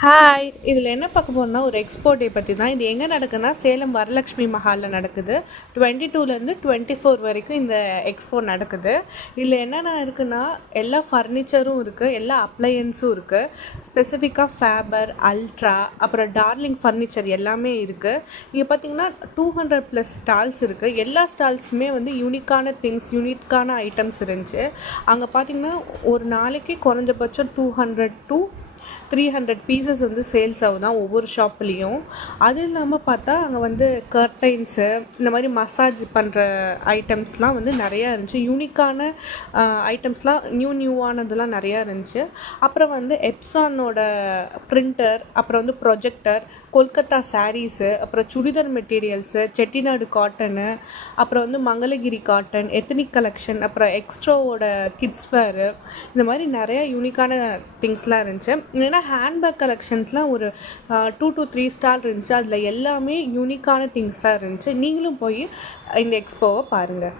Hi! இதில என்ன பார்க்க போறோம்னா, ஒரு எக்ஸ்போ டே பத்தி தான். இது எங்க நடக்குதுன்னா, சேலம் வரலட்சுமி மஹால்ல நடக்குது. 22லேருந்து 24 வரைக்கும் இந்த எக்ஸ்போ நடக்குது. இதில என்னென்ன இருக்குன்னா, எல்லா ஃபர்னிச்சரும் இருக்கு, எல்லா அப்ளையன்ஸும் இருக்கு. ஸ்பெசிஃபிக்கா ஃபேபர், அல்ட்ரா, அப்புறம் டார்லிங் ஃபர்னிச்சர் எல்லாமே இருக்கு. இங்க பார்த்தீங்கன்னா, 200 ப்ளஸ் ஸ்டால்ஸ் இருக்கு. எல்லா ஸ்டால்ஸுமே வந்து யூனிக்கான திங்ஸ், யூனிக்கான ஐட்டம்ஸ் இருந்துச்சு. அங்க பார்த்தீங்கன்னா, ஒரு நாளைக்கு குறைஞ்சபட்சம் 200 டூ 300 பீசஸ் வந்து சேல்ஸ் ஆகுதான் ஒவ்வொரு ஷாப்லேயும். அதுவும் இல்லாமல் பார்த்தா அங்கே வந்து கர்டைன்ஸு இந்த மாதிரி மசாஜ் பண்ணுற ஐட்டம்ஸ்லாம் வந்து நிறையா இருந்துச்சு. யூனிக்கான ஐட்டம்ஸ்லாம் நியூவானதெல்லாம் நிறையா இருந்துச்சு. அப்புறம் வந்து எப்சானோட பிரிண்டர், அப்புறம் வந்து ப்ரொஜெக்டர், கொல்கத்தா சாரீஸு, அப்புறம் சுடிதார் மெட்டீரியல்ஸு, செட்டிநாடு காட்டனு, அப்புறம் வந்து மங்களகிரி காட்டன், எத்தனிக் கலெக்ஷன், அப்புறம் எக்ஸ்ட்ரோவோட கிட்ஸ் வேரு, இந்த மாதிரி நிறையா யூனிக்கான திங்ஸ்லாம் இருந்துச்சு. இல்லைன்னா ஹேண்ட்பேக் கலெக்ஷன்ஸ்லாம் ஒரு 2 to 3 ஸ்டால் இருந்துச்சு. அதில் எல்லாமே யூனிக்கான திங்ஸ்லாம் இருந்துச்சு. நீங்களும் போய் இந்த எக்ஸ்போவை பாருங்கள்.